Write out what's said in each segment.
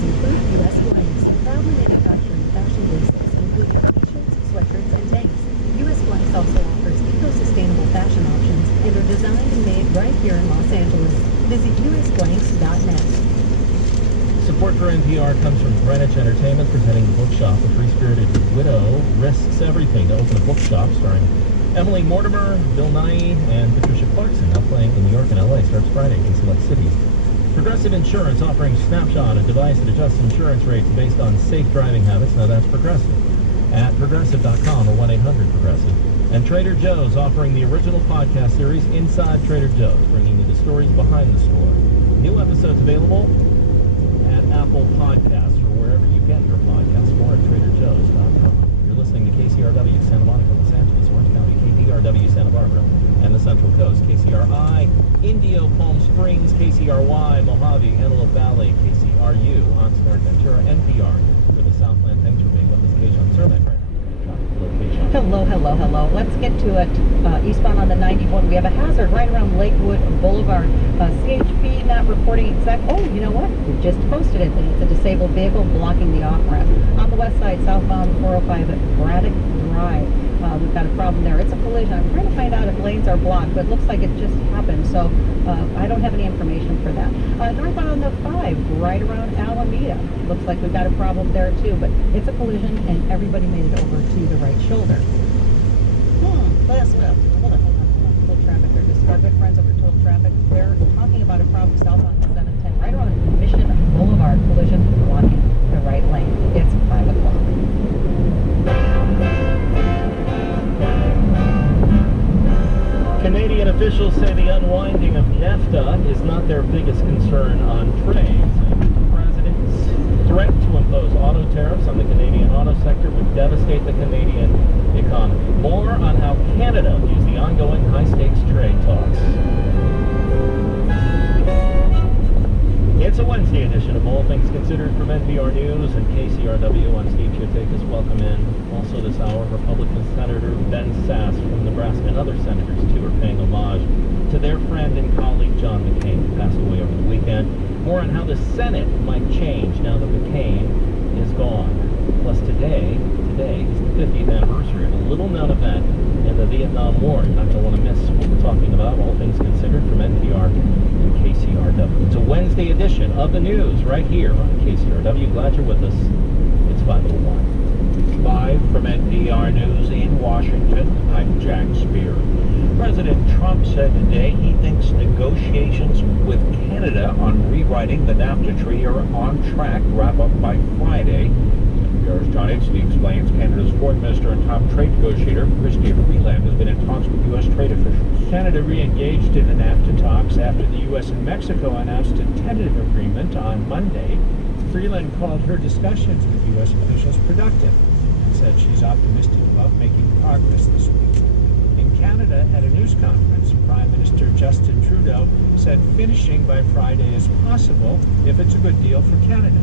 Suppliers include U.S. Blanks, proudly manufacturing fashion basics, including t-shirts, sweatshirts, and tanks. U.S. Blanks also offers eco-sustainable fashion options and are designed and made right here in Los Angeles. Visit usblanks.net. Support for NPR comes from Greenwich Entertainment, presenting the bookshop. A free-spirited widow risks everything to open a bookshop, starring Emily Mortimer, Bill Nighy, and Patricia Clarkson, now playing in New York and L.A. Starts Friday in select cities. Progressive Insurance offering Snapshot, a device that adjusts insurance rates based on safe driving habits. Now that's Progressive. At Progressive.com or 1-800-PROGRESSIVE. And Trader Joe's offering the original podcast series Inside Trader Joe's, bringing you the stories behind the store. New episodes available at Apple Podcasts or wherever you get your podcasts, or at TraderJoe's.com. You're listening to KCRW Santa Monica, Los Angeles, Orange County, KPRW Santa Barbara, and the Central Coast, KCRI, Indio, Palm Springs, KCRY, Mojave, Antelope Valley, KCRU, Oxnard, Ventura, NPR for the Southland. Thanks for being with us. Occasion on Cermak right now. Location. Hello. Let's get to it. Eastbound on the 91, we have a hazard right around Lakewood Boulevard. CHP not reporting exact. Oh, you know what? We just posted it. It's a disabled vehicle blocking the off-ramp. On the west side, southbound 405 at Braddock Drive. We've got a problem there. It's a collision. I'm trying to find out if lanes are blocked, but it looks like it just happened, so I don't have any information for that. Northbound on the 5, right around Alameda. Looks like we've got a problem there too, but it's a collision and everybody made it over to the right shoulder. Last minute. Hold on. Total traffic. They're just our good friends over Total Traffic. They're talking about a problem southbound 710, right around Mission Boulevard. Collision blocking the right lane. It's 5 o'clock. Canadian officials say the unwinding of NAFTA is not their biggest concern on trade. The president's threat to impose auto tariffs on the Canadian auto sector would devastate the Canadian economy. More on how Canada views the ongoing high-stakes trade talks. It's a Wednesday edition of All Things Considered from NPR News and KCRW. I'm Steve Chiatakis. Welcome in. Also this hour, Republican Senator Ben Sasse from Nebraska and other senators, too, are paying homage to their friend and colleague John McCain, who passed away over the weekend. More on how the Senate might change now that McCain is gone. Plus today is the 50th anniversary of a little-known event in the Vietnam War. You're not going to want to miss what we're talking about. All Things Considered from NPR and KCRW. It's a Wednesday edition of the news right here on KCRW. Glad you're with us. It's 5:01. Live from NPR News in Washington, I'm Jack Spear. President Trump said today he thinks negotiations with Canada on rewriting the NAFTA treaty are on track to wrap up by Friday. NPR's John Itsky explains Canada's foreign minister and top trade negotiator, Chrystia Freeland, has been in talks with U.S. trade officials. Canada re-engaged in the NAFTA talks after the U.S. and Mexico announced a tentative agreement on Monday. Freeland called her discussions with U.S. officials productive and said she's optimistic about making progress this week. In Canada, at a news conference, Prime Minister Justin Trudeau said finishing by Friday is possible if it's a good deal for Canada.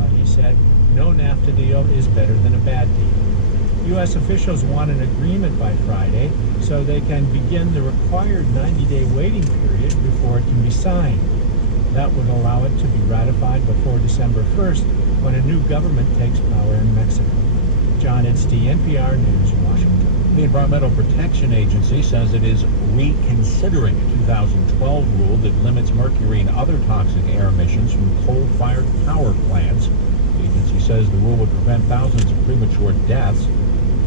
But he said no NAFTA deal is better than a bad deal. U.S. officials want an agreement by Friday so they can begin the required 90-day waiting period before it can be signed. That would allow it to be ratified before December 1st, when a new government takes power in Mexico. John Itsky, NPR News, Washington. The Environmental Protection Agency says it is reconsidering a 2012 rule that limits mercury and other toxic air emissions from coal-fired power plants. The agency says the rule would prevent thousands of premature deaths.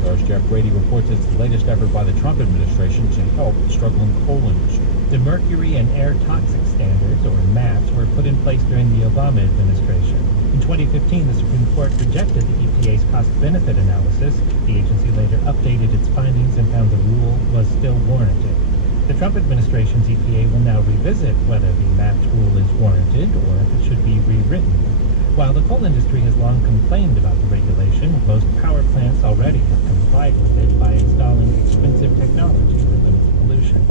NPR's Jeff Brady reports it's the latest effort by the Trump administration to help the struggling coal industry. The Mercury and Air Toxic Standards, or MATS, were put in place during the Obama administration. In 2015, the Supreme Court rejected the EPA's cost-benefit analysis. The agency later updated its findings and found the rule was still warranted. The Trump administration's EPA will now revisit whether the MATS rule is warranted or if it should be rewritten. While the coal industry has long complained about the regulation, most power plants already have complied with it by installing expensive technology that limits pollution.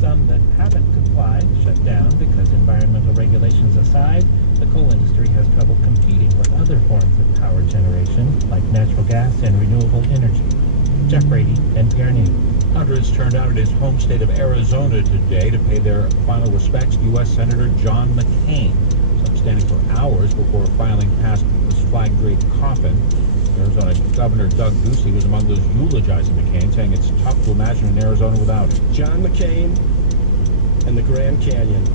Some that haven't complied shut down because environmental regulations aside, the coal industry has trouble competing with other forms of power generation, like natural gas and renewable energy. Jeff Brady, NPR News. Hundreds turned out at his home state of Arizona today to pay their final respects to U.S. Senator John McCain. Such standing for hours before filing past this flag-draped coffin. Arizona Governor Doug Ducey was among those eulogizing McCain, saying it's tough to imagine an Arizona without him. John McCain and the Grand Canyon.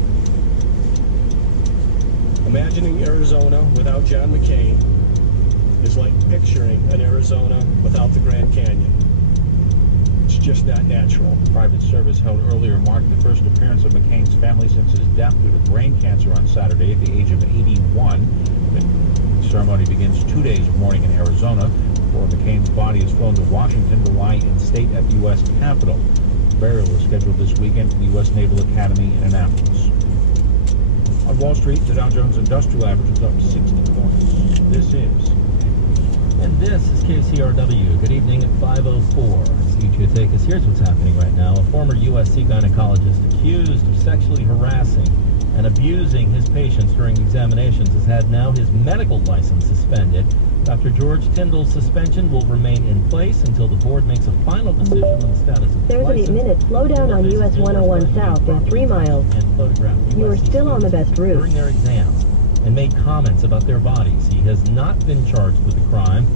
Imagining Arizona without John McCain is like picturing an Arizona without the Grand Canyon. It's just not natural. Private service held earlier marked the first appearance of McCain's family since his death due to brain cancer on Saturday at the age of 81. The ceremony begins 2 days of mourning in Arizona before McCain's body is flown to Washington to lie in state at the U.S. Capitol. Burial is scheduled this weekend at the U.S. Naval Academy in Annapolis. On Wall Street, the Dow Jones Industrial Average is up 60 points. This is. And this is KCRW. Good evening at 5:04. CQ Take us. Here's what's happening right now. A former USC gynecologist accused of sexually harassing and abusing his patients during examinations has had now his medical license suspended. Dr. George Tyndall's suspension will remain in place until the board makes a final decision on the status of the license. There's an 8-minute slowdown on US 101 South in 3 miles. And photographed You are USC still on the best route. during their exams and made comments about their bodies. He has not been charged with the crime.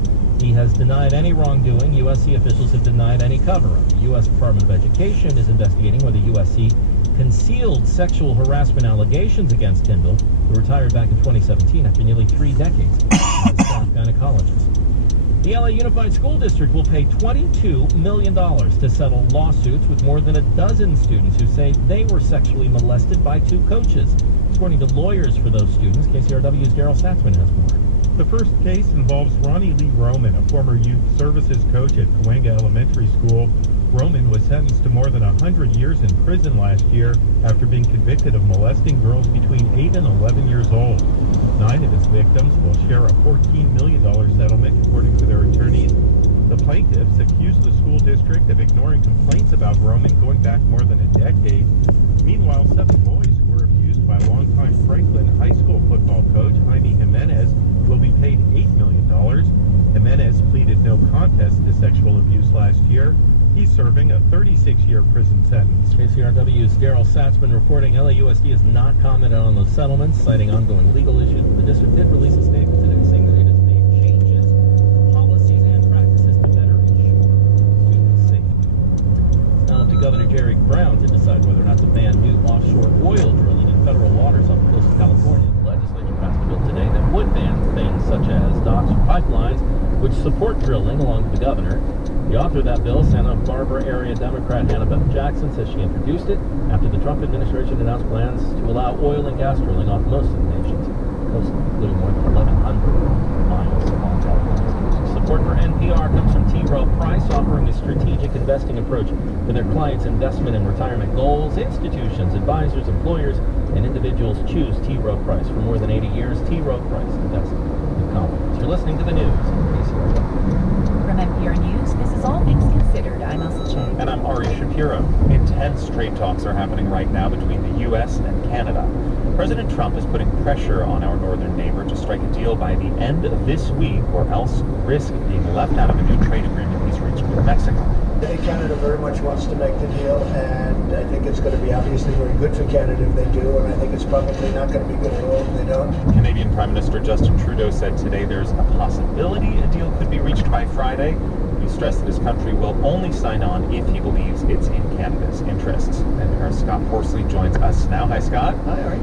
He has denied any wrongdoing. USC officials have denied any cover-up. The U.S. Department of Education is investigating whether USC concealed sexual harassment allegations against Tyndall, who retired back in 2017 after nearly 3 decades as a staff gynecologist. The LA Unified School District will pay $22 million to settle lawsuits with more than a dozen students who say they were sexually molested by 2 coaches. According to lawyers for those students, KCRW's Daryl Satzman has more. The first case involves Ronnie Lee Roman, a former youth services coach at Cahuenga Elementary School. Roman was sentenced to more than 100 years in prison last year after being convicted of molesting girls between 8 and 11 years old. 9 of his victims will share a $14 million settlement, according to their attorneys. The plaintiffs accused the school district of ignoring complaints about Roman going back more than a decade. Meanwhile, 7 boys who were abused by longtime Franklin High School football coach Jaime Jimenez will be paid $8 million. Jimenez pleaded no contest to sexual abuse last year. He's serving a 36-year prison sentence. KCRW's Daryl Satzman reporting LAUSD has not commented on those settlements, citing ongoing legal issues. But the district did release a statement today saying that it has made changes, policies, and practices to better ensure student safety. It's now up to Governor Jerry Brown to decide whether or not to ban new offshore oil drilling in federal waters off the coast of California. The legislature passed a bill today that would ban things such as docks or pipelines, which support drilling, along with the governor. The author of that bill, Santa Barbara area Democrat Annabeth Jackson, says she introduced it after the Trump administration announced plans to allow oil and gas drilling off most of the nation's coast, including more than 1,100 miles along California's coast. Support for NPR comes from T. Rowe Price, offering a strategic investing approach to their clients' investment and retirement goals. Institutions, advisors, employers, and individuals choose T. Rowe Price. For more than 80 years, T. Rowe Price invests in confidence. You're listening to the news on KCRW. From NPR News, this is All Things Considered. I'm Elsa Chang. And I'm Ari Shapiro. Intense trade talks are happening right now between the U.S. and Canada. President Trump is putting pressure on our northern neighbor to strike a deal by the end of this week, or else risk being left out of a new trade agreement he's reached with Mexico. Canada very much wants to make the deal, and I think it's going to be obviously very good for Canada if they do, and I think it's probably not going to be good at all if they don't. Canadian Prime Minister Justin Trudeau said today there's a possibility a deal could be reached by Friday. He stressed that his country will only sign on if he believes it's in Canada's interests. And Scott Horsley joins us now. Hi, Scott. Hi, Ari.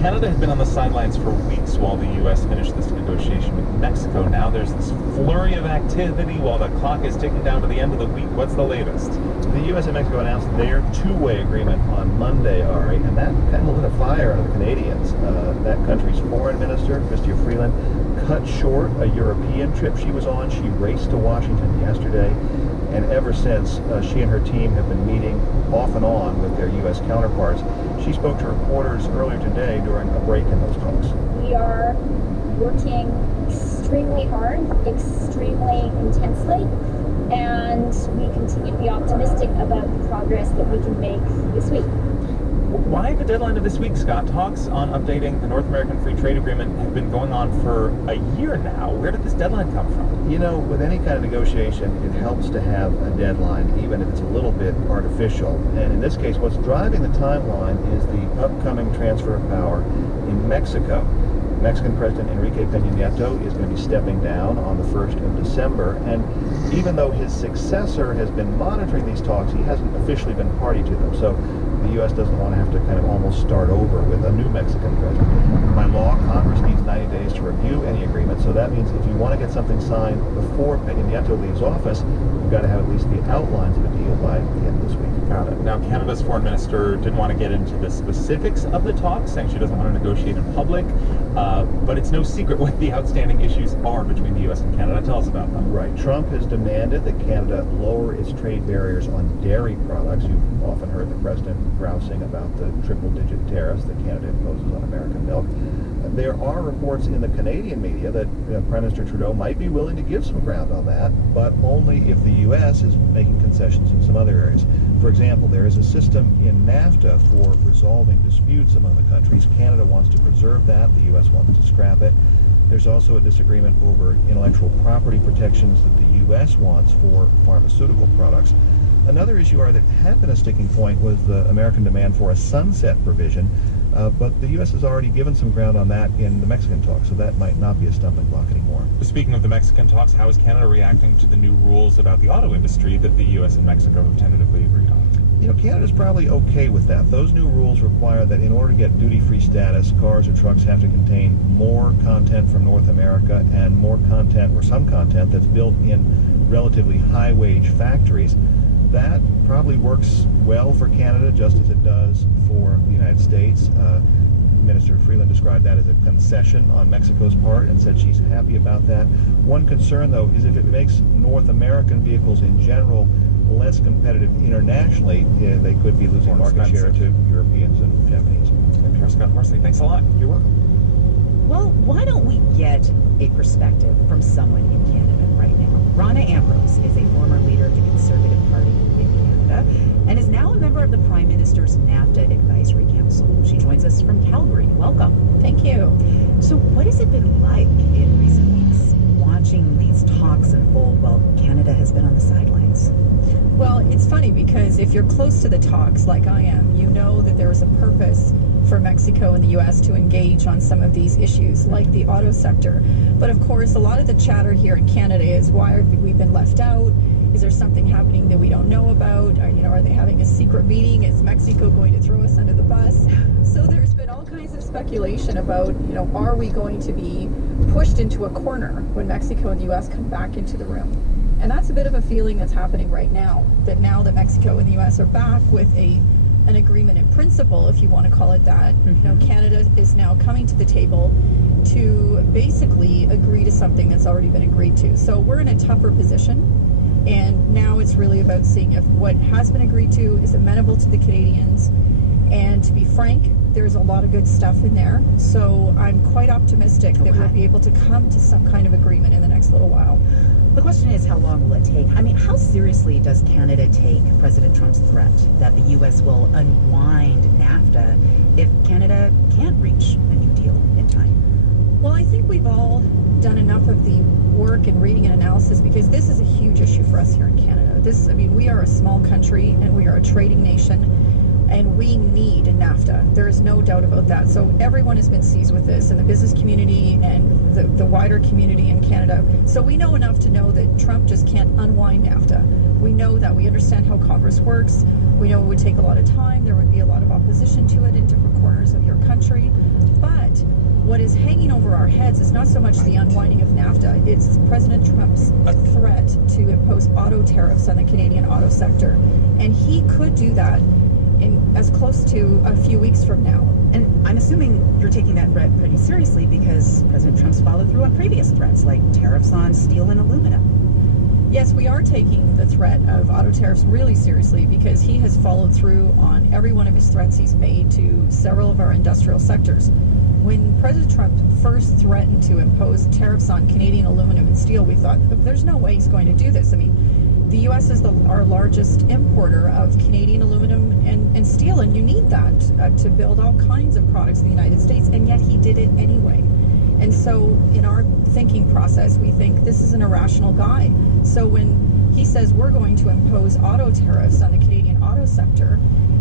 Canada has been on the sidelines for weeks while the U.S. finished this negotiation with Mexico. Now there's this flurry of activity while the clock is ticking down to the end of the week. What's the latest? The U.S. and Mexico announced their two-way agreement on Monday, Ari, and that kind of lit a fire under the Canadians. That country's foreign minister, Chrystia Freeland, cut short a European trip she was on. She raced to Washington yesterday, and ever since, she and her team have been meeting off and on with their U.S. counterparts. She spoke to reporters earlier today during a break in those talks. We are working extremely hard, extremely intensely, and we continue to be optimistic about the progress that we can make this week. Why the deadline of this week, Scott? Talks on updating the North American Free Trade Agreement have been going on for a year now. Where did this deadline come from? You know, with any kind of negotiation, it helps to have a deadline, even if it's a little bit artificial. And in this case, what's driving the timeline is the upcoming transfer of power in Mexico. Mexican President Enrique Peña Nieto is going to be stepping down on the 1st of December, and even though his successor has been monitoring these talks, he hasn't officially been party to them. So the U.S. doesn't want to have to kind of almost start over with a new Mexican president. By law, Congress needs 90 days to review any agreement, so that means if you want to get something signed before Peña Nieto leaves office, you've got to have at least the outlines of a deal by the end of this week. Got it. Now, Canada's foreign minister didn't want to get into the specifics of the talks, saying she doesn't want to negotiate in public, but it's no secret what the outstanding issues are between the U.S. and Canada. Tell us about them. Right. Trump has demanded that Canada lower its trade barriers on dairy products. You've often heard the president grousing about the triple-digit tariffs that Canada imposes on American milk. There are reports in the Canadian media that Prime Minister Trudeau might be willing to give some ground on that, but only if the U.S. is making concessions in some other areas. For example, there is a system in NAFTA for resolving disputes among the countries. Canada wants to preserve that. The U.S. wants to scrap it. There's also a disagreement over intellectual property protections that the U.S. wants for pharmaceutical products. Another issue that had been a sticking point was the American demand for a sunset provision, but the U.S. has already given some ground on that in the Mexican talks, so that might not be a stumbling block anymore. Speaking of the Mexican talks, how is Canada reacting to the new rules about the auto industry that the U.S. and Mexico have tentatively agreed on? You know, Canada's probably okay with that. Those new rules require that in order to get duty-free status, cars or trucks have to contain more content from North America and more content, or some content, that's built in relatively high-wage factories. That probably works well for Canada, just as it does for the United States. Minister Freeland described that as a concession on Mexico's part and said she's happy about that. One concern, though, is if it makes North American vehicles in general less competitive internationally, they could be losing market share to Europeans and Japanese. NPR Scott Horsley, thanks a lot. You're welcome. Well, why don't we get a perspective from someone in Canada right now? Rona Ambrose is a former leader of the Conservative Party in Canada and is now a member of the Prime Minister's NAFTA Advisory Council. She joins us from Calgary. Welcome. Thank you. So what has it been like in recent weeks watching these talks unfold while Canada has been on the sidelines? Well, it's funny because if you're close to the talks like I am, you know that there is a purpose for Mexico and the U.S. to engage on some of these issues, like the auto sector. But of course, a lot of the chatter here in Canada is, why have we been left out? Is there something happening that we don't know about? Are they having a secret meeting? Is Mexico going to throw us under the bus? So there's been all kinds of speculation about, are we going to be pushed into a corner when Mexico and the U.S. come back into the room? And that's a bit of a feeling that's happening right now that Mexico and the U.S. are back with an agreement in principle, if you want to call it that. Canada is now coming to the table to basically agree to something that's already been agreed to. So we're in a tougher position, and now it's really about seeing if what has been agreed to is amenable to the Canadians. And to be frank, there's a lot of good stuff in there. So I'm quite optimistic that we'll be able to come to some kind of agreement in the next little while. The question is, how long will it take? I mean, how seriously does Canada take President Trump's threat that the U.S. will unwind NAFTA if Canada can't reach a new deal in time? Well, I think we've all done enough of the work and reading and analysis, because this is a huge issue for us here in Canada. We are a small country and we are a trading nation, and we need NAFTA. There is no doubt about that. So everyone has been seized with this, and the business community and the wider community in Canada. So we know enough to know that Trump just can't unwind NAFTA. We know that. We understand how Congress works. We know it would take a lot of time. There would be a lot of opposition to it in different corners of your country. But what is hanging over our heads is not so much the unwinding of NAFTA. It's President Trump's threat to impose auto tariffs on the Canadian auto sector. And he could do that in as close to a few weeks from now. And I'm assuming you're taking that threat pretty seriously, because President Trump's followed through on previous threats, like tariffs on steel and aluminum. Yes, we are taking the threat of auto tariffs really seriously, because he has followed through on every one of his threats he's made to several of our industrial sectors. When President Trump first threatened to impose tariffs on Canadian aluminum and steel, we thought, there's no way he's going to do this. I mean, the U.S. is our largest importer of Canadian aluminum and steel, and you need that to build all kinds of products in the United States, and yet he did it anyway. And so in our thinking process, we think this is an irrational guy. So when he says we're going to impose auto tariffs on the Canadian auto sector,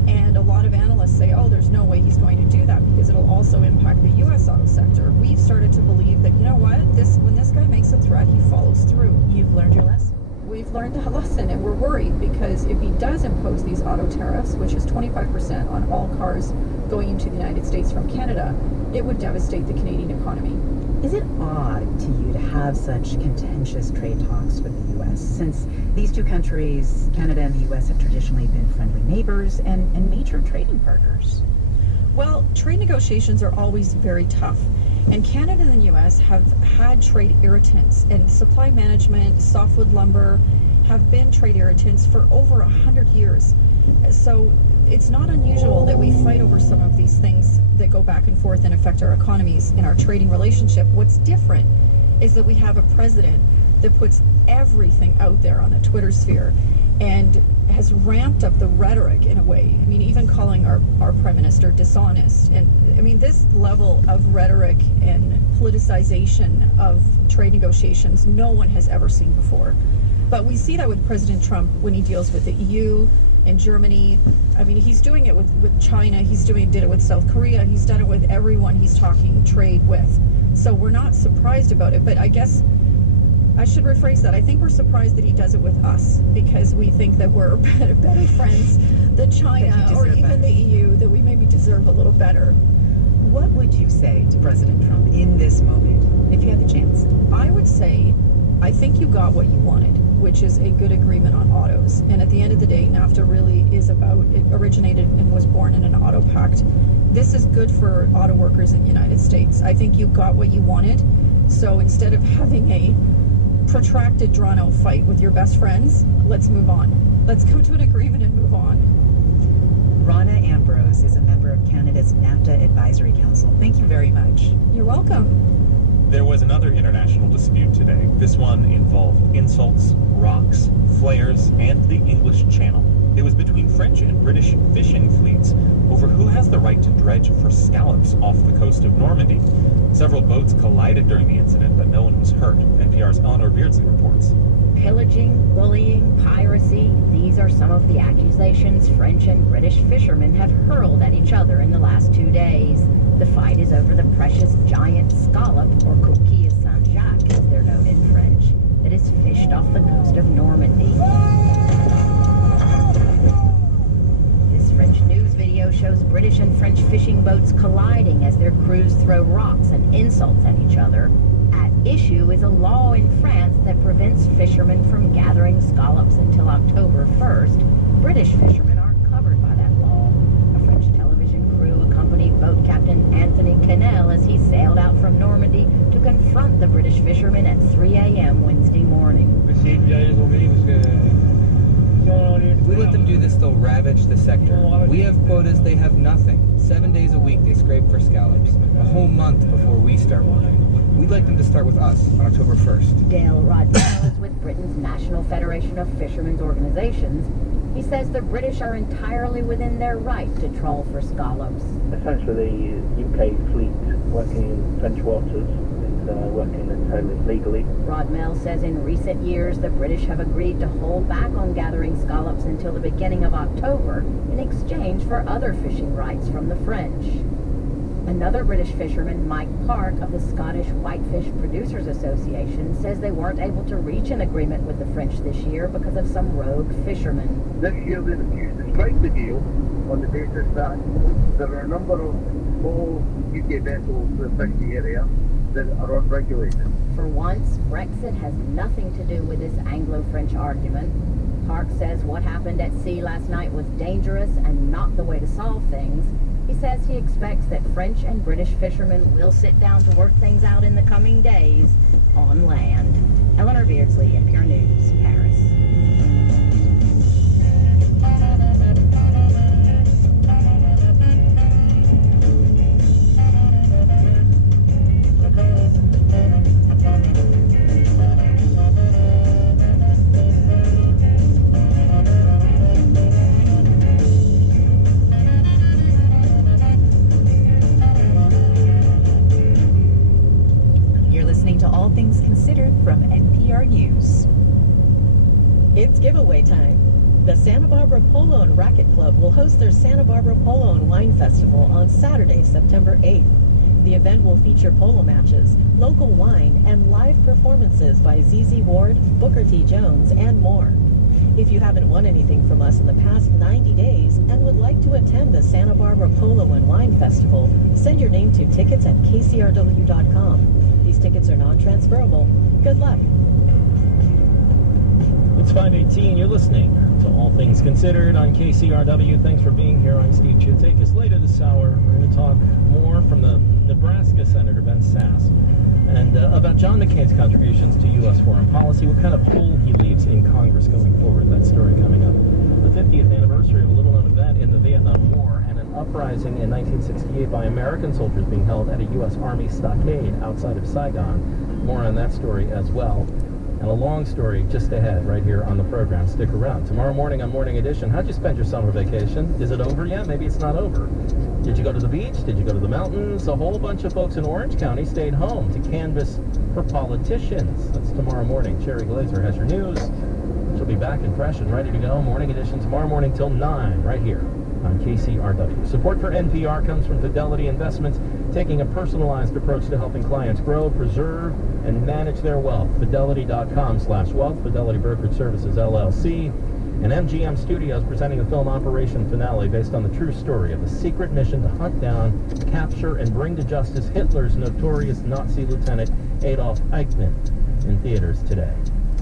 And a lot of analysts say, oh, there's no way he's going to do that because it'll also impact the U.S. auto sector. We've started to believe that, you know what, when this guy makes a threat, he follows through. You've learned your lesson? We've learned a lesson, and we're worried because if he does impose these auto tariffs, which is 25% on all cars going into the United States from Canada, it would devastate the Canadian economy. Is it odd to you to have such contentious trade talks with the U.S. since these two countries, Canada and the U.S., have traditionally been friendly neighbors and major trading partners? Well, trade negotiations are always very tough. And Canada and the U.S. have had trade irritants, and supply management, softwood lumber have been trade irritants for over 100 years. So it's not unusual that we fight over some of these things that go back and forth and affect our economies in our trading relationship. What's different is that we have a president that puts everything out there on the Twitter sphere and has ramped up the rhetoric in a way. I mean, even calling our prime minister dishonest. And I mean, this level of rhetoric and politicization of trade negotiations, no one has ever seen before. But we see that with President Trump when he deals with the EU and Germany. I mean, he's doing it with China. Did it with South Korea. He's done it with everyone he's talking trade with. So we're not surprised about it. But I guess I should rephrase that. I think we're surprised that he does it with us because we think that we're better friends than China or even the EU, that we maybe deserve a little better. What would you say to President Trump in this moment, if you had the chance? I would say, I think you got what you wanted, which is a good agreement on autos. And at the end of the day, NAFTA really is about, it originated and was born in an auto pact. This is good for auto workers in the United States. I think you got what you wanted. So instead of having a protracted, drawn-out fight with your best friends, let's move on. Let's come to an agreement and move on. Rana Ambrose is a member of Canada's NAFTA Advisory Council. Thank you very much. You're welcome. There was another international dispute today. This one involved insults, rocks, flares, and the English Channel. It was between French and British fishing fleets over who has the right to dredge for scallops off the coast of Normandy. Several boats collided during the incident, but no one was hurt. NPR's Eleanor Beardsley reports. Pillaging, bullying, piracy, these are some of the accusations French and British fishermen have hurled at each other in the last 2 days. The fight is over the precious giant scallop, or coquille Saint-Jacques as they're known in French, that is fished off the coast of Normandy. This French news video shows British and French fishing boats colliding as their crews throw rocks and insults at each other. At issue is a law in France that prevents fishermen from gathering scallops until October 1st. British fishermen aren't covered by that law. A French television crew accompanied boat captain Anthony Cannell as he sailed out from Normandy to confront the British fishermen at 3 a.m. Wednesday morning. If we let them do this, they'll ravage the sector. We have quotas, they have nothing. 7 days a week they scrape for scallops. A whole month before we start working. We'd like them to start with us on October 1st. Dale Rodnell is with Britain's National Federation of Fishermen's Organizations. He says the British are entirely within their right to trawl for scallops. Essentially, the UK fleet working in French waters is working entirely legally. Rodnell says in recent years the British have agreed to hold back on gathering scallops until the beginning of October in exchange for other fishing rights from the French. Another British fisherman, Mike Park of the Scottish Whitefish Producers Association, says they weren't able to reach an agreement with the French this year because of some rogue fishermen. This year they refused to strike the deal on the basis that there are a number of small UK vessels that fish the area that are unregulated. For once, Brexit has nothing to do with this Anglo-French argument. Park says what happened at sea last night was dangerous and not the way to solve things. He says he expects that French and British fishermen will sit down to work things out in the coming days on land. Eleanor Beardsley, NPR News, Paris. All Things Considered from NPR News. It's giveaway time. The Santa Barbara Polo and Racquet Club will host their Santa Barbara Polo and Wine Festival on Saturday, September 8th. The event will feature polo matches, local wine, and live performances by ZZ Ward, Booker T. Jones, and more. If you haven't won anything from us in the past 90 days and would like to attend the Santa Barbara Polo and Wine Festival, send your name to tickets@kcrw.com. These tickets are non-transferable. Good luck. It's 5:18. You're listening to All Things Considered on KCRW. Thanks for being here. I'm Steve Chutakis. Later this hour, we're going to talk more from the Nebraska Senator Ben Sasse and about John McCain's contributions to U.S. foreign policy, what kind of hole he leaves in Congress going forward. That story coming up. The 50th anniversary of a little-known event in the Vietnam War and an uprising in 1968 by American soldiers being held at a U.S. Army stockade outside of Saigon. More on that story as well. And a long story just ahead right here on the program. Stick around. Tomorrow morning on Morning Edition, how'd you spend your summer vacation? Is it over yet? Maybe it's not over. Did you go to the beach? Did you go to the mountains? A whole bunch of folks in Orange County stayed home to canvass for politicians. That's tomorrow morning. Cherry Glazer has your news. She'll be back and fresh and ready to go. Morning Edition tomorrow morning till 9 right here on KCRW. Support for NPR comes from Fidelity Investments, taking a personalized approach to helping clients grow, preserve, and manage their wealth. Fidelity.com/wealth. Fidelity Brokerage Services, LLC. And MGM Studios presenting the film Operation Finale, based on the true story of a secret mission to hunt down, capture, and bring to justice Hitler's notorious Nazi lieutenant Adolf Eichmann, in theaters today.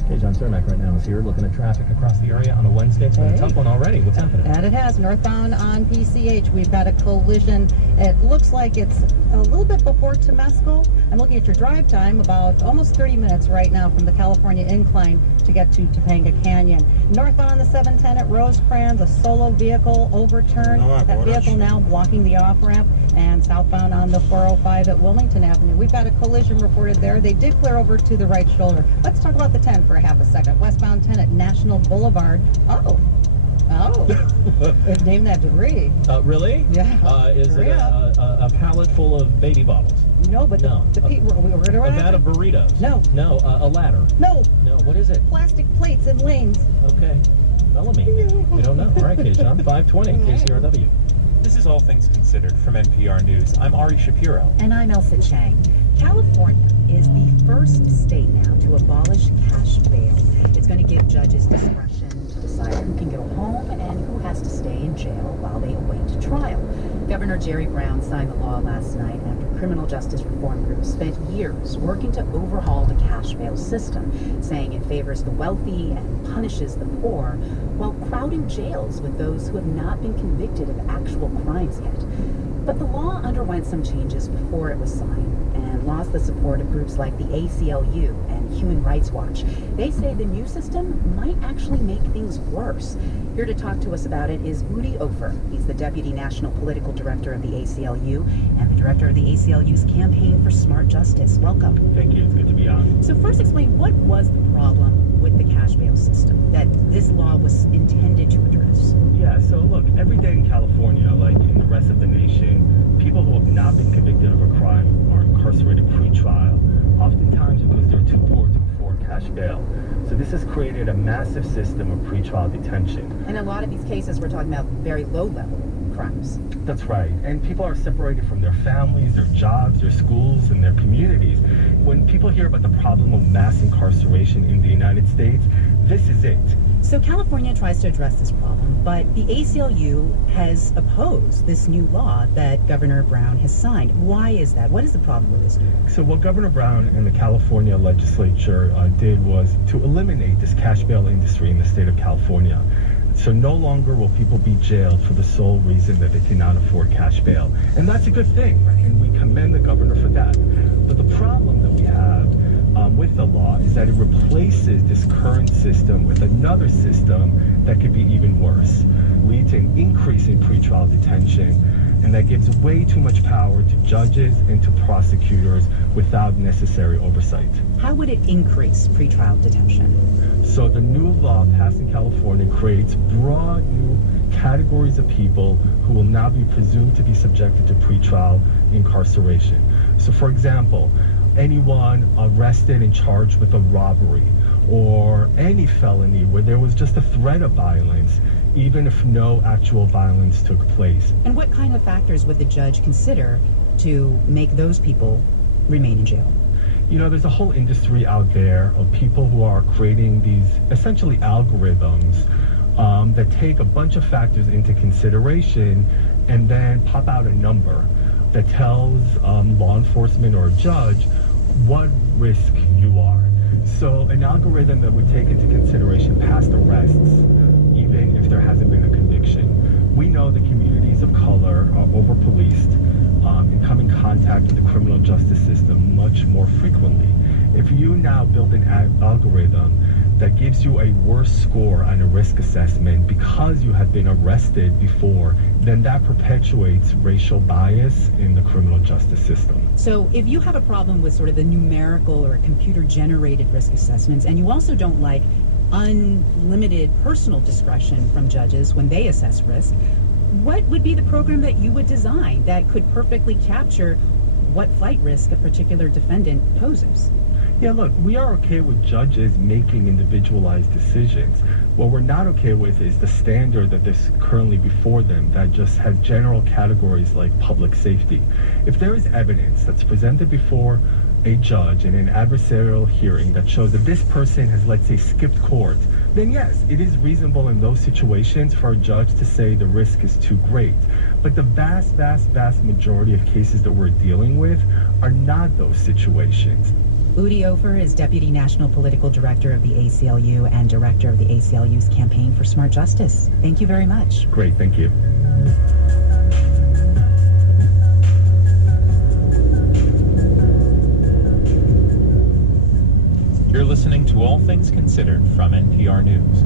Okay, John Cermak right now is here looking at traffic across the area on a Wednesday. It's been a tough one already. What's happening? And it has. Northbound on PCH, we've got a collision. It looks like it's a little bit before Temescal. I'm looking at your drive time, about almost 30 minutes right now from the California Incline to get to Topanga Canyon. Northbound on the 710 at Rosecrans, a solo vehicle overturned. That vehicle now blocking the off-ramp. And southbound on the 405 at Wilmington Avenue. We've got a collision reported there. They did clear over to the right shoulder. Let's talk about the 10 for a half a second. Westbound 10 at National Boulevard. Oh. It's named that debris. Really? Yeah. Is it a pallet full of baby bottles? No, but no. We're going to a vat of burritos? No. No, a ladder? No. No, what is it? Plastic plates and lanes. Okay. Melamine. We don't know. All right, Kayshon. 520, KCRW. This is All Things Considered from NPR News. I'm Ari Shapiro. And I'm Elsa Chang. California is the first state now to abolish cash bail. It's going to give judges discretion to decide who can go home and who has to stay in jail while they await trial. Governor Jerry Brown signed the law last night after criminal justice reform groups spent years working to overhaul the cash bail system, saying it favors the wealthy and punishes the poor, while crowding jails with those who have not been convicted of actual crimes yet. But the law underwent some changes before it was signed and lost the support of groups like the ACLU and Human Rights Watch. They say the new system might actually make things worse. Here to talk to us about it is Udi Ofer. He's the Deputy National Political Director of the ACLU and the Director of the ACLU's Campaign for Smart Justice. Welcome. Thank you. It's good to be on. So first explain, what was the problem with the cash bail system that this law was intended to address? Yeah, so look, every day in California, like in the rest of the nation, people who have not been convicted of a crime are incarcerated pre-trial, oftentimes because they're too poor to afford cash bail. So this has created a massive system of pre-trial detention. And a lot of these cases, we're talking about very low-level crimes. That's right. And people are separated from their families, their jobs, their schools, and their communities. When people hear about the problem of mass incarceration in the United States, this is it. So California tries to address this problem, but the ACLU has opposed this new law that Governor Brown has signed. Why is that? What is the problem with this new law? So what Governor Brown and the California legislature did was to eliminate this cash bail industry in the state of California. So no longer will people be jailed for the sole reason that they cannot afford cash bail. And that's a good thing, right? And we commend the governor for that. But the problem that we have with the law is that it replaces this current system with another system that could be even worse, lead to an increase in pretrial detention, and that gives way too much power to judges and to prosecutors without necessary oversight. How would it increase pretrial detention? So the new law passed in California creates broad new categories of people who will now be presumed to be subjected to pretrial incarceration. So for example, anyone arrested and charged with a robbery or any felony where there was just a threat of violence, even if no actual violence took place. And what kind of factors would the judge consider to make those people remain in jail? You know, there's a whole industry out there of people who are creating these essentially algorithms that take a bunch of factors into consideration and then pop out a number that tells law enforcement or a judge what risk you are. So an algorithm that would take into consideration past arrests, even if there hasn't been a conviction. We know that communities of color are over-policed and come in contact with the criminal justice system much more frequently. If you now build an algorithm that gives you a worse score on a risk assessment because you have been arrested before, then that perpetuates racial bias in the criminal justice system. So if you have a problem with sort of the numerical or computer-generated risk assessments, and you also don't like unlimited personal discretion from judges when they assess risk, what would be the program that you would design that could perfectly capture what flight risk a particular defendant poses? Yeah, look, we are okay with judges making individualized decisions. What we're not okay with is the standard that is currently before them that just has general categories like public safety. If there is evidence that's presented before a judge in an adversarial hearing that shows that this person has, let's say, skipped court, then yes, it is reasonable in those situations for a judge to say the risk is too great. But the vast, vast, vast majority of cases that we're dealing with are not those situations. Udi Ofer is Deputy National Political Director of the ACLU and Director of the ACLU's Campaign for Smart Justice. Thank you very much. Great, thank you. You're listening to All Things Considered from NPR News.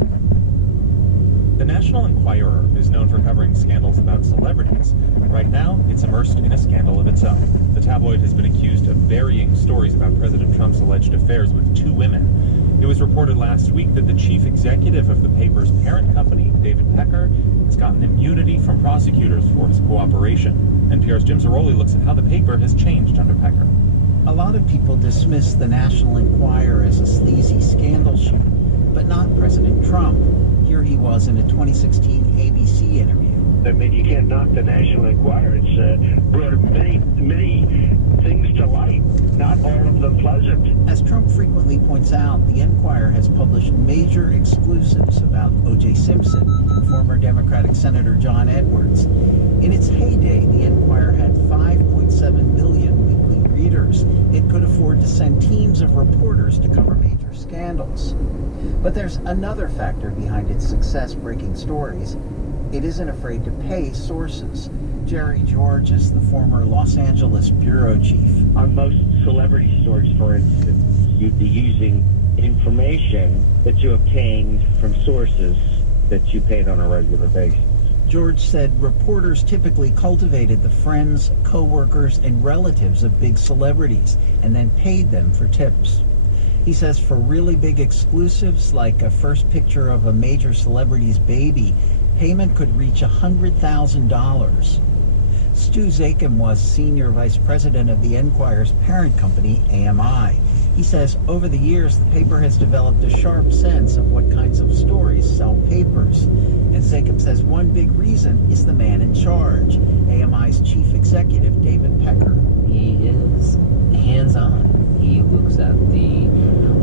The National Enquirer is known for covering scandals about celebrities. Right now, it's immersed in a scandal of its own. The tabloid has been accused of burying stories about President Trump's alleged affairs with two women. It was reported last week that the chief executive of the paper's parent company, David Pecker, has gotten immunity from prosecutors for his cooperation. NPR's Jim Zarroli looks at how the paper has changed under Pecker. A lot of people dismiss the National Enquirer as a sleazy scandal sheet, but not President Trump. Here he was in a 2016 ABC interview. I mean, you can't knock the National Enquirer. It's brought many things to light, not all of them pleasant. As Trump frequently points out, the Enquirer has published major exclusives about O.J. Simpson and former Democratic Senator John Edwards. In its heyday, the Enquirer had 5.7 million weekly readers. It could afford to send teams of reporters to cover major scandals. But there's another factor behind its success breaking stories. It isn't afraid to pay sources. Jerry George is the former Los Angeles bureau chief. On most celebrity stories, for instance, you'd be using information that you obtained from sources that you paid on a regular basis. George said reporters typically cultivated the friends, co-workers, and relatives of big celebrities and then paid them for tips. He says for really big exclusives, like a first picture of a major celebrity's baby, payment could reach $100,000. Stu Zakim was senior vice president of the Enquirer's parent company, AMI. He says over the years, the paper has developed a sharp sense of what kinds of stories sell papers. And Zakim says one big reason is the man in charge, AMI's chief executive, David Pecker. He is hands-on. He looks at the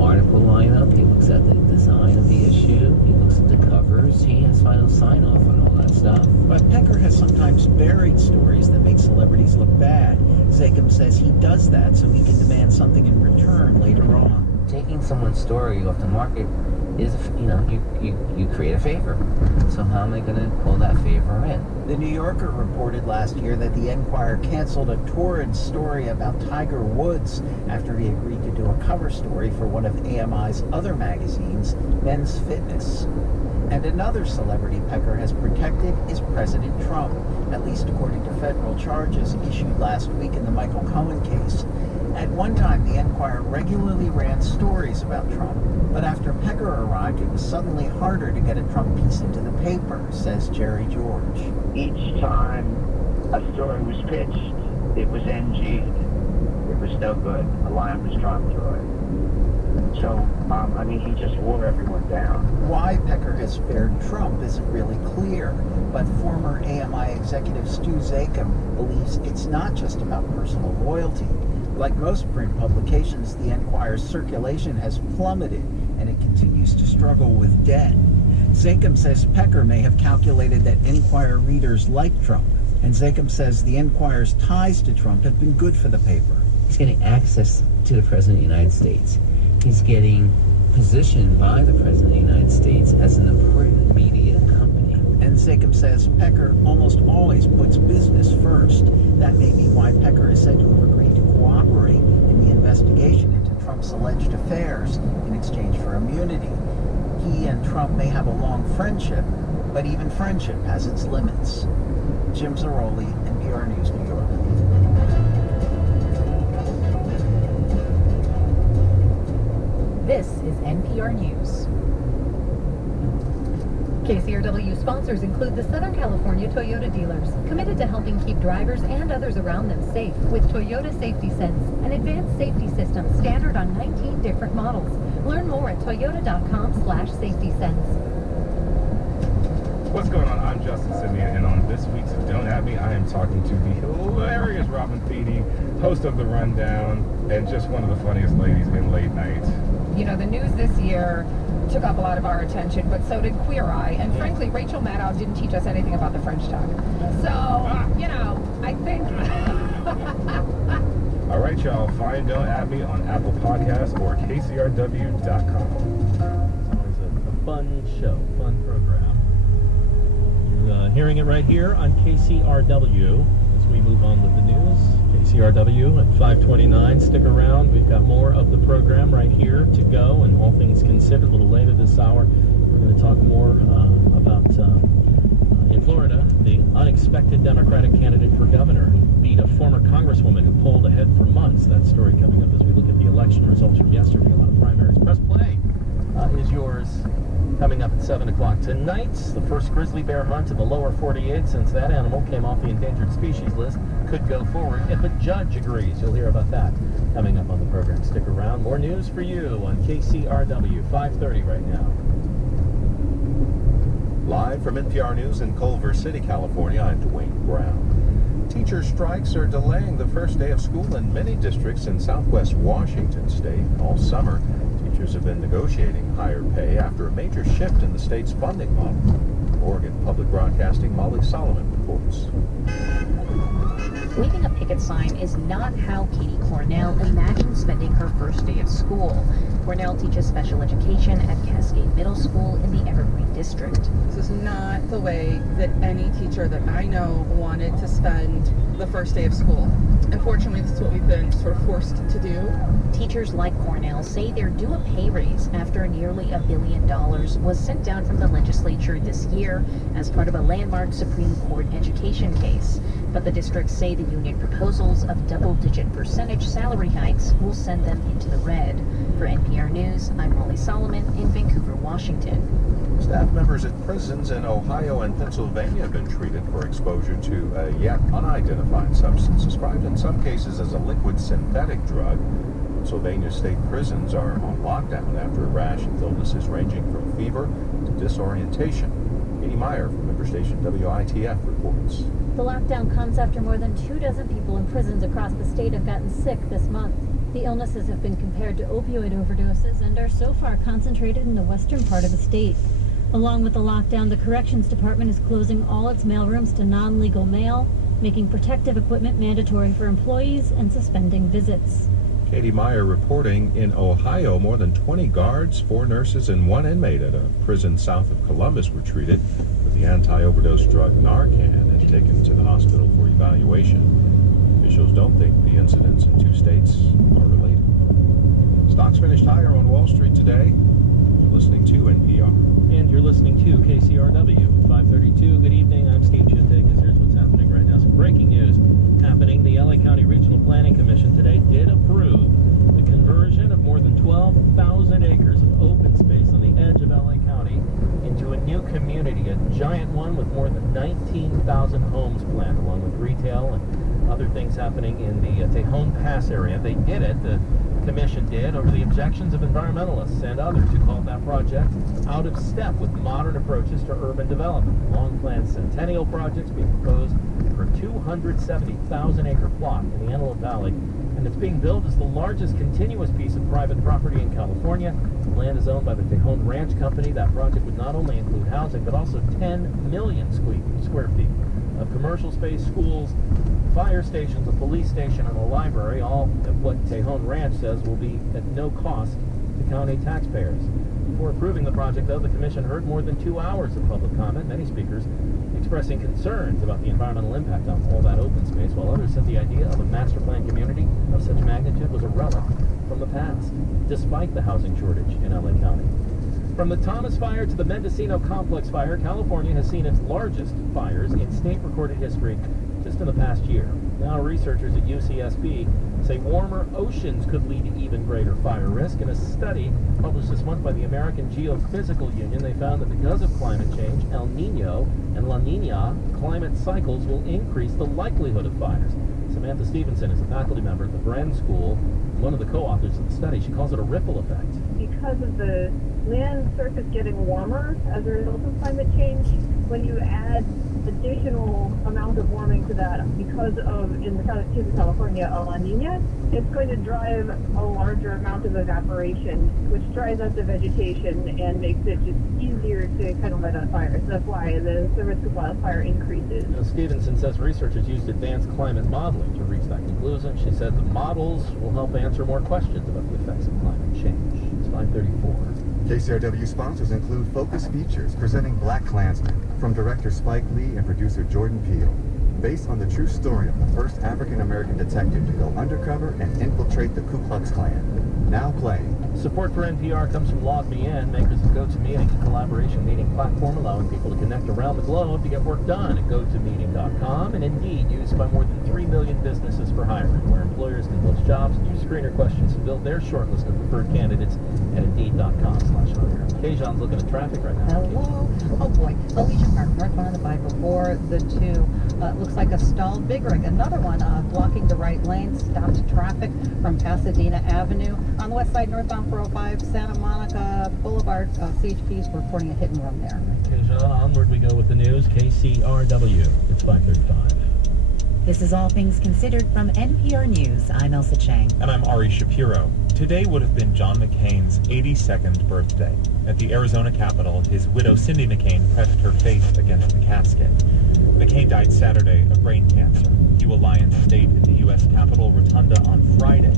article lineup, he looks at the design of the issue, he looks at the covers, he has final sign-off on all that stuff. But Pecker has sometimes buried stories that make celebrities look bad. Zakim says he does that so he can demand something in return later on. Taking someone's story off the market is, you create a favor. So how am I going to pull that favor in? The New Yorker reported last year that the Enquirer canceled a torrid story about Tiger Woods after he agreed to do a cover story for one of AMI's other magazines, Men's Fitness. And another celebrity Pecker has protected is President Trump, at least according to federal charges issued last week in the Michael Cohen case. At one time, the Enquirer regularly ran stories about Trump, but after Pecker arrived, it was suddenly harder to get a Trump piece into the paper, says Jerry George. Each time a story was pitched, it was NG'd. It was no good. A line was drawn through it. So I mean, he just wore everyone down. Why Pecker has spared Trump isn't really clear, but former AMI executive Stu Zakem believes it's not just about personal loyalty. Like most print publications, the Enquirer's circulation has plummeted, and it continues to struggle with debt. Zakem says Pecker may have calculated that Enquirer readers like Trump, and Zakem says the Enquirer's ties to Trump have been good for the paper. He's getting access to the President of the United States. He's getting positioned by the President of the United States as an important media company. And Zakem says Pecker almost always puts business first. That may be why Pecker is said to have agreed to cooperate in the investigation into Trump's alleged affairs in exchange for immunity. He and Trump may have a long friendship, but even friendship has its limits. Jim Zaroli, NPR News, New York. This is NPR News. KCRW sponsors include the Southern California Toyota dealers, committed to helping keep drivers and others around them safe with Toyota Safety Sense, an advanced safety system standard on 19 different models. Learn more at toyota.com/safetysense. What's going on? I'm Justin Simeon, and on this week's Don't At Me, I am talking to the hilarious Robin Thede, host of The Rundown, and just one of the funniest ladies in late night. You know, the news this year took up a lot of our attention, but so did Queer Eye. And frankly, Rachel Maddow didn't teach us anything about the French tongue. So, you know, I think... All right, y'all. Find Don't At Me on Apple Podcasts or KCRW.com. It's always a fun show, fun program. You're hearing it right here on KCRW as we move on with the news. KCRW at 5:29. Stick around. We've got more of the program right here to go, and all things considered, a little later this hour, we're going to talk more about in Florida, the unexpected Democratic candidate for governor who beat a former congresswoman who polled ahead for months. That story coming up as we look at the election results from yesterday. A lot of primaries. Press play is yours. Coming up at 7 o'clock tonight, the first grizzly bear hunt in the lower 48 since that animal came off the endangered species list could go forward if a judge agrees. You'll hear about that coming up on the program. Stick around. More news for you on KCRW 5:30 right now. Live from NPR News in Culver City, California, I'm Dwayne Brown. Teacher strikes are delaying the first day of school in many districts in southwest Washington state. All summer, teachers have been negotiating higher pay after a major shift in the state's funding model. Oregon Public Broadcasting Molly Solomon reports. Waving a picket sign is not how Katie Cornell imagined spending her first day of school. Cornell teaches special education at Cascade Middle School in the Evergreen District. This is not the way that any teacher that I know wanted to spend the first day of school. Unfortunately, this is what we've been sort of forced to do. Teachers like Cornell say they're due a pay raise after nearly $1 billion was sent down from the legislature this year as part of a landmark Supreme Court education case. But the districts say the union proposals of double-digit percentage salary hikes will send them into the red. For NPR News, I'm Molly Solomon in Vancouver, Washington. Staff members at prisons in Ohio and Pennsylvania have been treated for exposure to a yet unidentified substance described in some cases as a liquid synthetic drug. Pennsylvania state prisons are on lockdown after a rash of illnesses ranging from fever to disorientation. Katie Meyer from member station WITF reports. The lockdown comes after more than 24 people in prisons across the state have gotten sick this month. The illnesses have been compared to opioid overdoses and are so far concentrated in the western part of the state. Along with the lockdown, the Corrections Department is closing all its mailrooms to non-legal mail, making protective equipment mandatory for employees, and suspending visits. Katie Meyer reporting in Ohio, more than 20 guards, 4 nurses, and 1 inmate at a prison south of Columbus were treated with the anti-overdose drug Narcan and taken to the hospital for evaluation. Officials don't think the incidents in 2 states are related. Stocks finished higher on Wall Street today. You're listening to NPR. And you're listening to KCRW at 5:32. Good evening. I'm Steve Chindikas. Here's what's happening right now. Some breaking news happening. The LA County Regional Planning Commission today did approve the conversion of more than 12,000 acres of open space on the edge of LA County into a new community, a giant one with more than 19,000 homes planned, along with retail and other things happening in the Tejon Pass area. They did it. The commission did over the objections of environmentalists and others who called that project out of step with modern approaches to urban development. Long-planned centennial projects being proposed for a 270,000-acre plot in the Antelope Valley, and it's being billed as the largest continuous piece of private property in California. The land is owned by the Tejon Ranch Company. That project would not only include housing, but also 10 million square feet of commercial space, schools, fire stations, a police station, and a library, all at what Tejon Ranch says will be at no cost to county taxpayers. Before approving the project, though, the commission heard more than 2 hours of public comment, many speakers expressing concerns about the environmental impact on all that open space, while others said the idea of a master plan community of such magnitude was a relic from the past, despite the housing shortage in LA County. From the Thomas Fire to the Mendocino Complex Fire, California has seen its largest fires in state-recorded history just in the past year. Now researchers at UCSB say warmer oceans could lead to even greater fire risk. In a study published this month by the American Geophysical Union, they found that because of climate change, El Nino and La Nina climate cycles will increase the likelihood of fires. Samantha Stevenson is a faculty member at the Bren School, one of the co-authors of the study. She calls it a ripple effect. Because of the land surface getting warmer as a result of climate change, when you add additional amount of warming to that because of, in the case of California, a La Nina, it's going to drive a larger amount of evaporation, which dries out the vegetation and makes it just easier to kind of let out fires. That's why the risk of wildfire increases. Now, Stevenson says researchers used advanced climate modeling to reach that conclusion. She said the models will help answer more questions about the effects of climate change. It's 5:34. KCRW sponsors include Focus Features, presenting Black Klansman, from director Spike Lee and producer Jordan Peele. Based on the true story of the first African-American detective to go undercover and infiltrate the Ku Klux Klan. Now playing. Support for NPR comes from Log Me In, makers of GoToMeeting, a collaboration meeting platform allowing people to connect around the globe to get work done at GoToMeeting.com, and Indeed, used by more than 3 million businesses for hiring, where employers can post jobs and use screener questions to build their short list of preferred candidates at Indeed.com/hire. Kajan's looking at traffic right now. Hello. Oh boy. Elysian Park, northbound on the 504, the 2. Looks like a stalled big rig. Another one blocking the right lane, stopped traffic from Pasadena Avenue. On the west side, northbound 405, Santa Monica Boulevard, CHP is reporting a hit and run there. Kajan, onward we go with the news. KCRW. It's 5:35. This is All Things Considered from NPR News. I'm Elsa Chang. And I'm Ari Shapiro. Today would have been John McCain's 82nd birthday. At the Arizona Capitol, his widow Cindy McCain pressed her face against the casket. McCain died Saturday of brain cancer. He will lie in state at the U.S. Capitol Rotunda on Friday.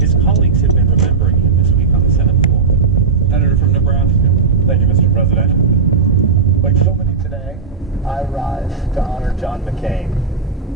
His colleagues have been remembering him this week on the Senate floor. Senator from Nebraska. Thank you, Mr. President. Like so many today, I rise to honor John McCain,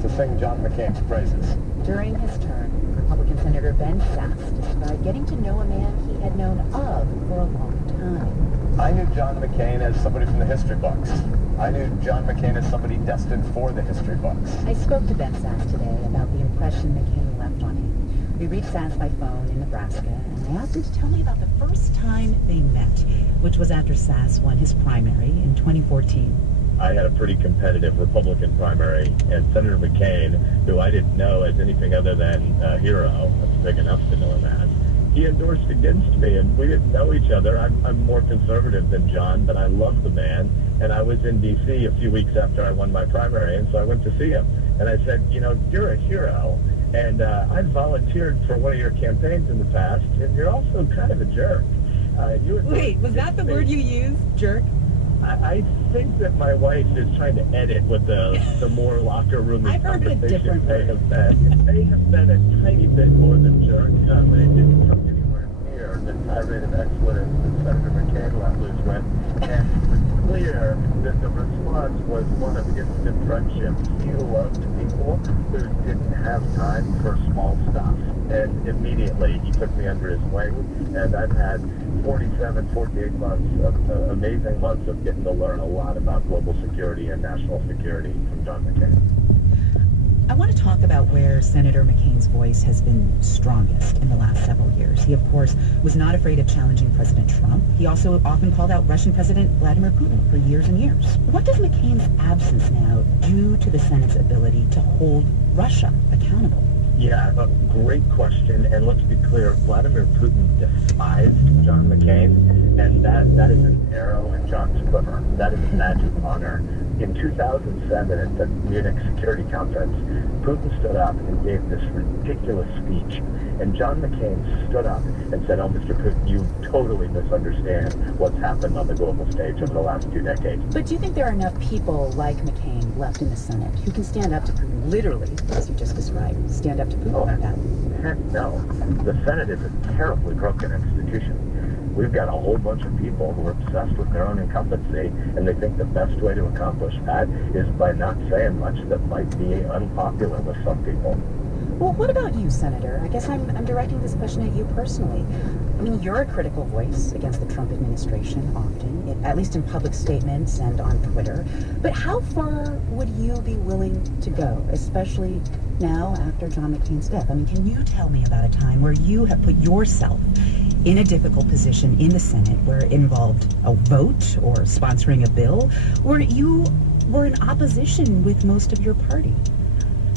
to sing John McCain's praises. During his term, Republican Senator Ben Sasse described getting to know a man he had known of for a long time. I knew John McCain as somebody from the history books. I knew John McCain as somebody destined for the history books. I spoke to Ben Sasse today about the impression McCain left on him. We reached Sasse by phone in Nebraska, and I asked him to tell me about the first time they met, which was after Sasse won his primary in 2014. I had a pretty competitive Republican primary, and Senator McCain, who I didn't know as anything other than a hero, that's big enough to know him as, he endorsed against me, and we didn't know each other. I'm more conservative than John, but I love the man, and I was in D.C. a few weeks after I won my primary, and so I went to see him, and I said, you know, you're a hero, and I volunteered for one of your campaigns in the past, and you're also kind of a jerk. Wait, was that the word you used, jerk? I think that my wife is trying to edit what the more locker room conversation may have been. They have been a tiny bit more than jerk, but it didn't come anywhere near the tirade of expletives that Senator McCain let loose with. And it was clear that the response was one of instant friendship. He loved people who didn't have time for small stuff. And immediately he took me under his wing, and I've had 48 months of amazing months of getting to learn a lot about global security and national security from John McCain. I want to talk about where Senator McCain's voice has been strongest in the last several years. He, of course, was not afraid of challenging President Trump. He also often called out Russian President Vladimir Putin for years and years. What does McCain's absence now do to the Senate's ability to hold Russia accountable? Yeah, a great question. And let's be clear, Vladimir Putin despised John McCain, and that is an arrow in John's quiver. That is a badge of honor. In 2007, at the Munich Security Conference, Putin stood up and gave this ridiculous speech. And John McCain stood up and said, "Oh, Mr. Putin, you totally misunderstand what's happened on the global stage over the last 2 decades." But do you think there are enough people like McCain left in the Senate who can stand up to Putin, literally, as you just described, stand up to Putin like that? Heck no. The Senate is a terribly broken institution. We've got a whole bunch of people who are obsessed with their own incumbency, and they think the best way to accomplish that is by not saying much that might be unpopular with some people. Well, what about you, Senator? I guess I'm directing this question at you personally. I mean, you're a critical voice against the Trump administration often, at least in public statements and on Twitter. But how far would you be willing to go, especially now after John McCain's death? I mean, can you tell me about a time where you have put yourself in a difficult position in the Senate where it involved a vote or sponsoring a bill, where you were in opposition with most of your party?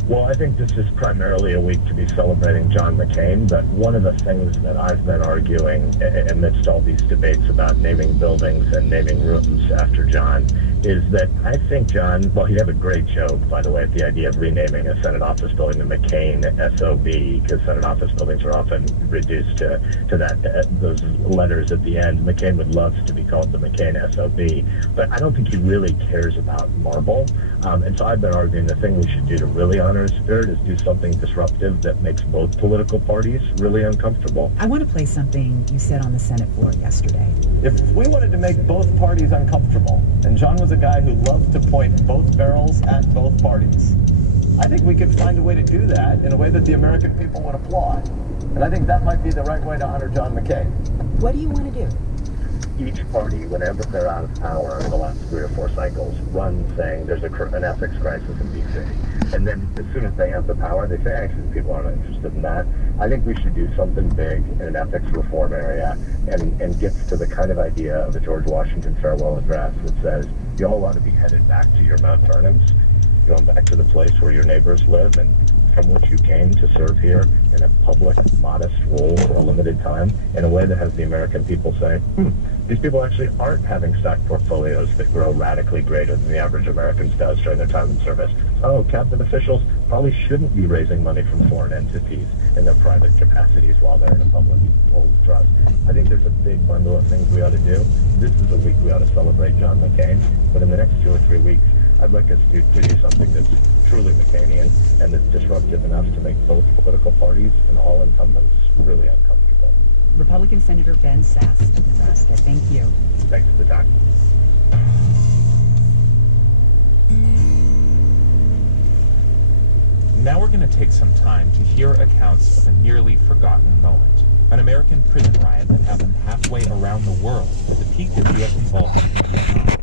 Well, I think this is primarily a week to be celebrating John McCain, but one of the things that I've been arguing amidst all these debates about naming buildings and naming rooms after John is that I think John, well, he'd have a great joke, by the way, at the idea of renaming a Senate office building the McCain SOB, because Senate office buildings are often reduced to that those letters at the end. McCain would love to be called the McCain SOB, but I don't think he really cares about marble. And so I've been arguing the thing we should do to really honor his spirit is do something disruptive that makes both political parties really uncomfortable. I want to play something you said on the Senate floor yesterday. If we wanted to make both parties uncomfortable, and John was a guy who loved to point both barrels at both parties, I think we could find a way to do that in a way that the American people would applaud. And I think that might be the right way to honor John McCain. What do you want to do? Each party, whenever they're out of power in the last 3 or 4 cycles, runs saying there's an ethics crisis in D.C. And then as soon as they have the power, they say, actually, people aren't interested in that. I think we should do something big in an ethics reform area and gets to the kind of idea of the George Washington farewell address that says, you all ought to be headed back to your Mount Vernons, going back to the place where your neighbors live and from which you came to serve here in a public, modest role for a limited time, in a way that has the American people say, these people actually aren't having stock portfolios that grow radically greater than the average Americans does during their time in service. Oh, cabinet officials probably shouldn't be raising money from foreign entities in their private capacities while they're in a public role of trust. I think there's a big bundle of things we ought to do. This is a week we ought to celebrate John McCain, but in the next 2 or 3 weeks, I'd like us to do something that's truly McCainian and that's disruptive enough to make both political parties and all incumbents really uncomfortable. Republican Senator Ben Sass of Nebraska, thank you. Thanks for the time. Now we're going to take some time to hear accounts of a nearly forgotten moment. An American prison riot that happened halfway around the world with a peek at U.S. involvement in Vietnam.